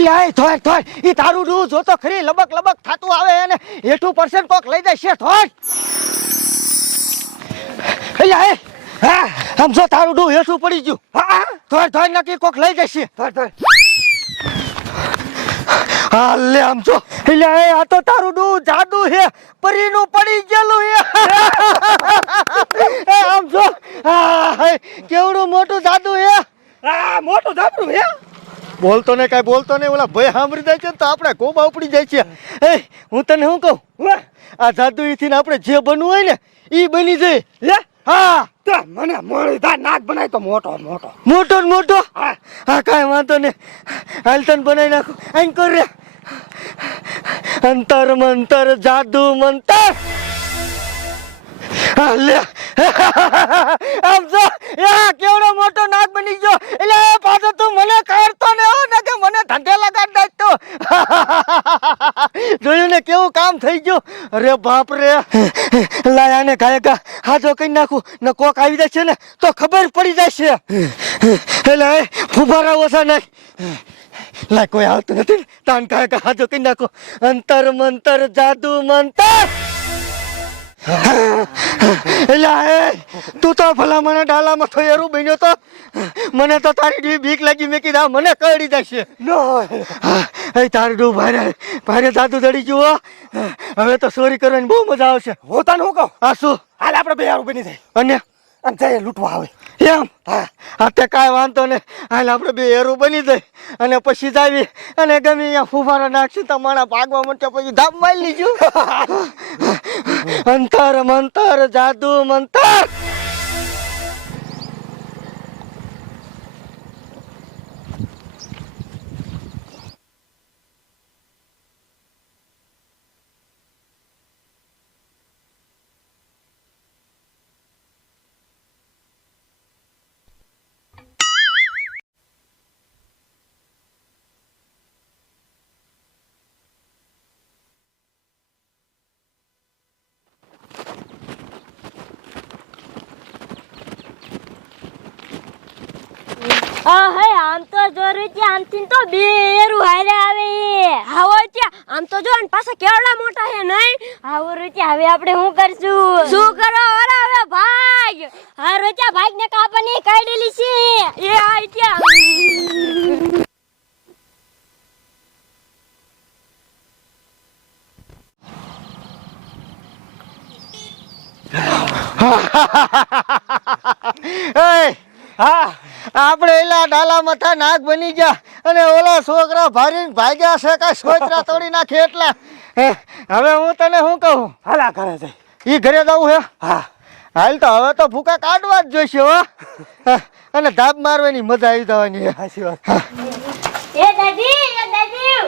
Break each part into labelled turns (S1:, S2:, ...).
S1: એટલે ઈ તારું ડૂ જોતો ખરી લબક લબક થાતું આવે અને એઠું પરસેન્ટ કોક લઈ જાય છે થોય એટલે એ હા આમ જો તારું ડૂ હેઠું પડી ગયું. હા થોય થોય નક્કી કોક લઈ જશે થોય થોય હા લે આમ જો. એટલે આ તો તારું ડૂ જાદુ હે પરીનું પડી ગયેલું હે. આમ જો. કેવડું મોટું જાદુ હે.
S2: મોટું જાદુ હે.
S1: બોલતો ને કાંઈ બોલતો ને ઓલા ભાઈ સાંભળી જાય છે ને તો આપણે કોબા ઉપડી જાય છે. એ હું તને શું કહું? આ જાદુ થી આપણે જે બનવું હોય ને એ બની જાય.
S2: લે
S1: હા.
S2: તો મને મળી થાય નાક બનાય તો મોટો મોટો.
S1: મોટો ને મોટો?
S2: હા.
S1: કાંઈ વાંધો ને હાલ તને બનાવી નાખું. આઈન કર રે. અંતર મંતર જાદુ મંતર. હા, લે. આમ જો એ કેવડો મોટો નાક બની ગયો એટલે એ પાછો તું મને કાઢતો ને હો ને કે મને ધંધે લગાડ નાખતો જોયું ને કેવું કામ થઈ ગયું અરે બાપ રે. લાયા ને ગાય ગા હાજો કઈ નાખું? ને કોક આવી જાય છે ને, તો ખબર પડી જશે. એટલે એ ફુવારા ઓછા નાખ. લાય, કોઈ આવતું નથી? તાન કાય કા હાજો કઈ નાખો? અંતર મંતર, જાદુ મંતર. એલા એ તું તો ભલા મને ડાલામાં થોયરું બન્યો તો. મને તો તારી જેવી બીક લાગી મેં કીધા મને કરડી જશે
S2: નો.
S1: હા, એ તારું ડૂ ભારે ભારે જાદુ દડી જુઓ હવે તો ચોરી કરવાની બહુ મજા આવશે.
S2: હું તને શું કહું?
S1: આ શું?
S2: હાલ આપણે બે હારું બની જાય.
S1: અને?
S2: અને જાય લૂંટવા આવે.
S1: એમ? હા. તે કાંઈ વાંધો નહીં. હાલ આપણે બે હેરું બની જાય અને પછી જાવી. અને ગમે અહીંયા ફુફારો નાખશું તો માણા ભાગવા માટે પછી ધામ મારી લીધું. અંતર મંતર જાદુ મંતર.
S3: આ હે આમ તો જોરું છે આમથી તો બેરું હારે આવે હાવો છે, આમ તો જો પાછા કેવડા મોટા છે નહીં? હાવો રૂચે હવે આપણે શું કરશું? શું કરો? હવે ભાગ! હા રોચા ભાગ ને કાપની કાઢેલી છે. એ ત્યાં
S1: એ, હા. આપણે એલા ડાલા મથા નાક બની ગયા અને ઓલા છોકરા ભારીને ભાગ્યા છે કઈ સોચરા તોડી નાખે એટલા. હે, હવે હું તને શું કહું?
S2: હાલા ઘરે જાય
S1: ઈ ઘરે જવું હે?
S2: હા.
S1: હાલ તો હવે તો ભૂકા કાઢવા જ જોઈશે હો. હા, અને ધાબ મારવાની મજા આવી જવાની
S2: સાચી વાત.
S3: એ દાદી એ દાદી.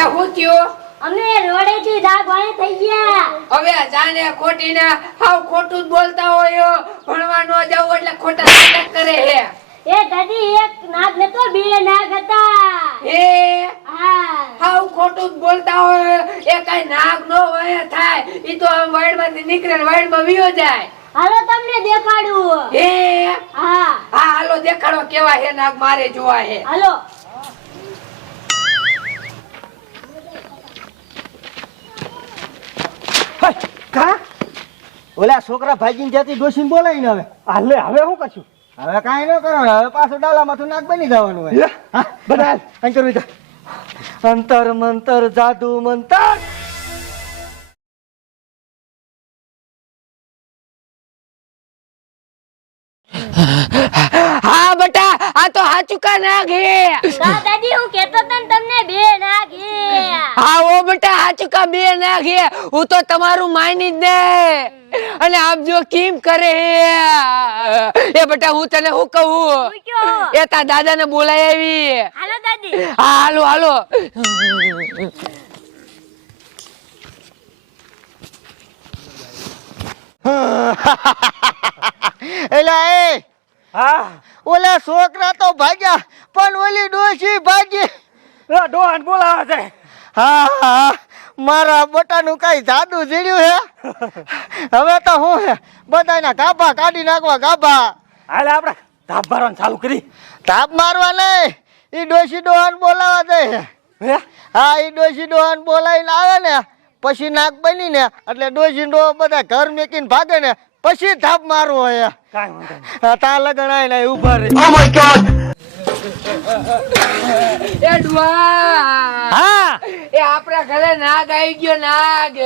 S4: એ હું થયું?
S3: અમે રોડે થી દાગ વાળે થઈ ગયા.
S4: હવે જાને ખોટી ને હાવ ખોટું જ બોલતા હોય ભણવા ન જાવ એટલે ખોટા નાટક કરે હે.
S3: એ દાદી એક નાગ નતો બે નાગ હતા.
S4: હે?
S3: હા.
S4: હાવ ખોટું જ બોલતા હોય એ કઈ નાગ નો વય થાય. ઈ તો આમ વર્ડમાંથી નીકળે વર્ડમાં વિયો જાય.
S3: હાલો તમને દેખાડું.
S4: હે?
S3: હા.
S4: હા હાલો દેખાડો કેવા હે નાગ મારે જોવા હે.
S3: હાલો.
S1: કા? ઓલા છોકરા ભાગીને જતી ડોસીને બોલાવીને હવે.
S2: હાલે હવે શું કશું?
S1: હવે કાંઈ ન કરો હવે પાછું ડાલામાંથી નાક બની જવાનું હોય. હા?
S2: બધા
S1: અંતર અંતર મંતર જાદુ મંતર.
S4: હા બટા આ તો હાચુકા નાગ હે
S3: દાદાજી દાદી હું કેતો તને તમને હે
S4: ઓ બેટા હાચુકા બે નાખીએ. હે હું તો તમારું માની જ ને અને આપ જો કેમ કરે હે. એ બેટા હું તને હું કહું?
S3: હું કયો
S4: એ તા દાદાને બોલાય આવી.
S3: હાલો દાદી.
S4: હા હાલો હાલો.
S1: એલા એ.
S2: હા?
S1: ઓલા છોકરા તો ભાગ્યા પણ ઓલી ડોશી ભાગી
S2: ડોહાન બોલાવે છે.
S1: હા હા મારા બટાનું કઈ જાદુ જીડ્યું હે? હવે તો હું હે બધાના ગાભા કાઢી નાખવા ગાભા.
S2: હાલે આપણે ધાબ મારવાનું ચાલુ કરી.
S1: તાપ મારવા નહીં ઈ ડોસી ડોહન બોલાવા જાય
S2: હે.
S1: હા? ઈ ડોસી ડોહન બોલાવીને આવે ને પછી નાક બની ને એટલે ડોસી ડોહા બધા ઘર મેકીને ભાગે ને પછી થાપ મારવો હે.
S2: કાઈ વાંધો
S1: તા લગણ આવીને ઊભા રહે.
S4: માય ડુઆ
S5: હા.
S4: એ આપણા ઘરે નાગ આવી ગયો નાગ.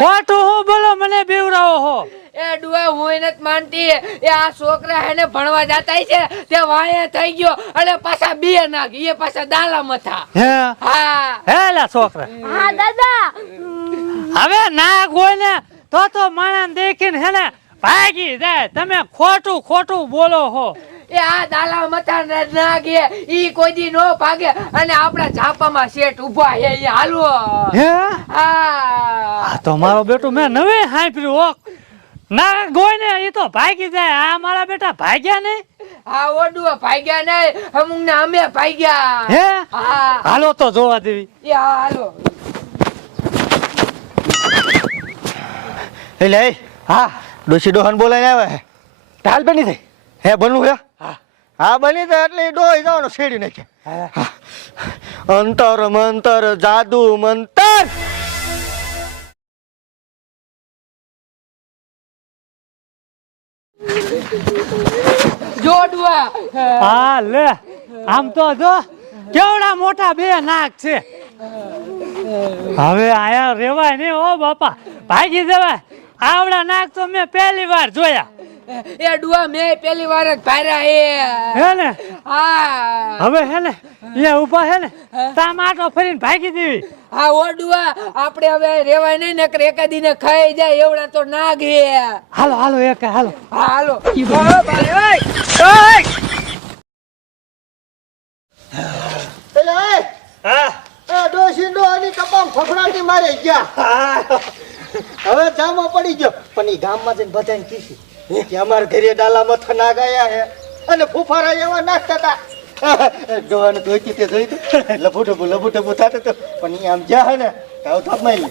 S5: ખોટું હું બોલો મને બીવરાવો હો.
S4: એ ડુઆ હું એને માનતી. એ આ છોકરા એને ભણવા જતા છે તે વાંયે થઈ ગયો. અને પાછા બે નાગ એ પાછા દાલા મથા.
S5: હા? હેલા છોકરા.
S3: હા દાદા.
S5: હવે નાગ હોય ને તો તો માણસ દેખીને હે ને ભાગી જાય. તમે ખોટું ખોટું બોલો હો.
S4: એ આ દાલા મથા ના એ ઈ કોઈ દી નો ભાગે. અને આપણા ઝાપામાં શેઠ ઊભા હે એ હાલવો
S5: હે? આ તો મારો બેટો મેં નવે સાંભળ્યું હો ના ગોય ને એ તો ભાગી જાય. આ મારા બેટા ભાગ્યા નહીં.
S4: હા ઓડુઆ ભાગ્યા નહીં. અમુક ને અમે ભાગ્યા.
S5: હે?
S4: હા.
S5: હાલો તો જોવા દેવી.
S4: એ હાલો.
S1: એ લે
S2: હા
S1: ડોશી ડોહન બોલાઈને આવે
S2: ઢાલ બની થઈ.
S1: હે બનવું હે?
S2: હા
S1: બની જાય એટલે ડોઈ ડોહી જવાનો શેડી નાખે. અંતર મંતર જાદુ મંતર.
S4: જોડવા.
S5: હા લે. આમ તો જો કેવડા મોટા બે નાક છે. હવે આયા રેવાય નહીં ઓ બાપા. ભાગી જવાય. આવડા નાક તો મેં પહેલી વાર જોયા.
S4: એ ડુઆ મે પહેલી વાર જ ભાર્યા એ.
S5: હે ને?
S4: હા.
S5: હવે હે ને? એ ઊભા હે ને? તામ આટો ફરીને ભાગી દેવી.
S4: હા ઓડુઆ આપણે હવે રેવાય નહીં નકર એકાદી ને ખાઈ જાય એવડા તો નાગ હે.
S5: હાલો હાલો એક હાલો.
S4: હા હાલો.
S2: હા
S1: એ ડોહાની કપામ ફફડાટી મારે ગયા. હવે જામો પડી ગયો. પણ એ ગામમાં જઈને બધાને કીધી કે અમારા ઘરે ડાલામાં થના ગયા હે. અને ફૂફારા એવા નાખતા હતા. ડોહાને ધોઈતી તે જોઈ તું લબુ ડબુ લબુ ડબુ થતું પણ આમ હે ને તાવ થાપ મારી